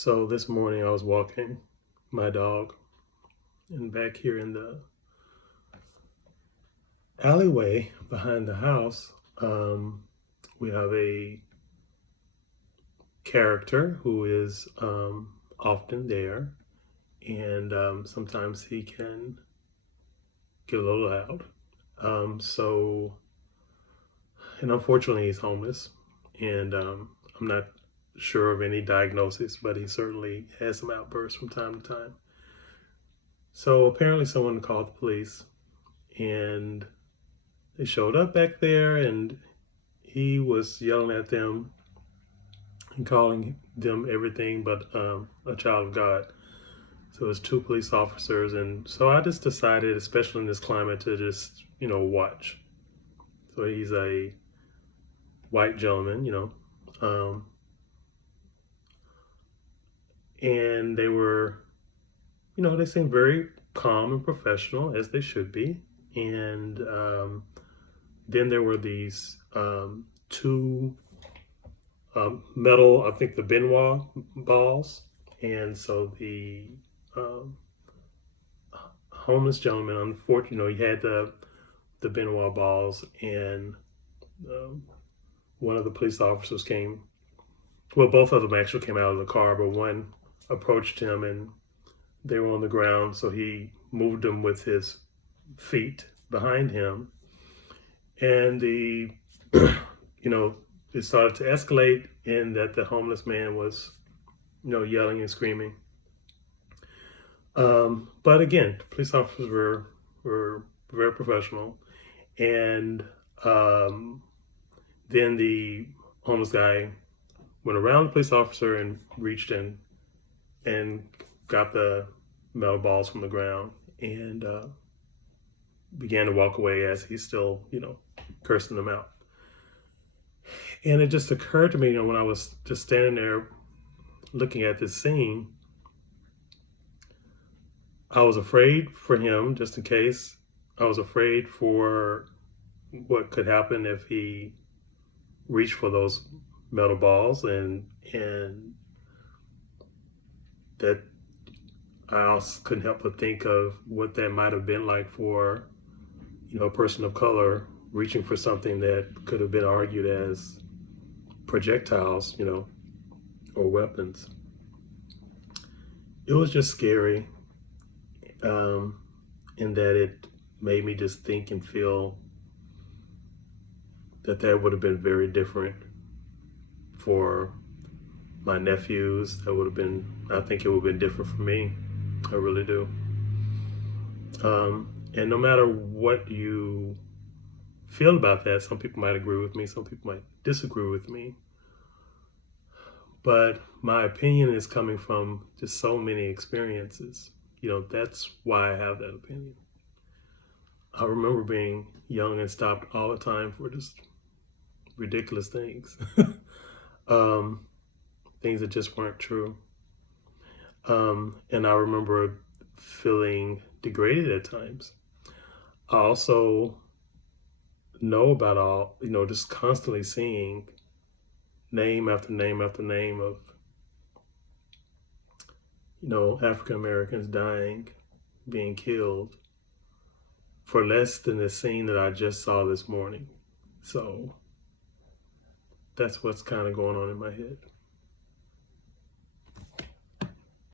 So this morning I was walking my dog, and back here in the alleyway behind the house, we have a character who is often there, and sometimes he can get a little loud. So, and unfortunately, he's homeless, and I'm not sure of any diagnosis, but he certainly has some outbursts from time to time. So apparently someone called the police, and they showed up back there, and he was yelling at them and calling them everything but a child of God. So it was two police officers, and so I just decided, especially in this climate, to just, watch. So he's a white gentleman, and they were, they seemed very calm and professional, as they should be. And then there were these two metal, I think the Benoit balls. And so the homeless gentleman, unfortunately, he had the Benoit balls, and one of the police officers came. Well, both of them actually came out of the car, but one approached him, and they were on the ground, so he moved them with his feet behind him, and it started to escalate in that the homeless man was, yelling and screaming. But again, the police officers were very professional, and then the homeless guy went around the police officer and reached in and got the metal balls from the ground, and began to walk away as he's still, cursing them out. And it just occurred to me, when I was just standing there looking at this scene, I was afraid for him, just in case. I was afraid for what could happen if he reached for those metal balls, and that I also couldn't help but think of what that might have been like for, a person of color reaching for something that could have been argued as projectiles, or weapons. It was just scary, in that it made me just think and feel that would have been very different for my nephews. I think it would have been different for me. I really do. And no matter what you feel about that, some people might agree with me, some people might disagree with me. But my opinion is coming from just so many experiences. That's why I have that opinion. I remember being young and stopped all the time for just ridiculous things. Things that just weren't true. And I remember feeling degraded at times. I also know about just constantly seeing name after name after name of, African Americans dying, being killed for less than the scene that I just saw this morning. So that's what's kind of going on in my head.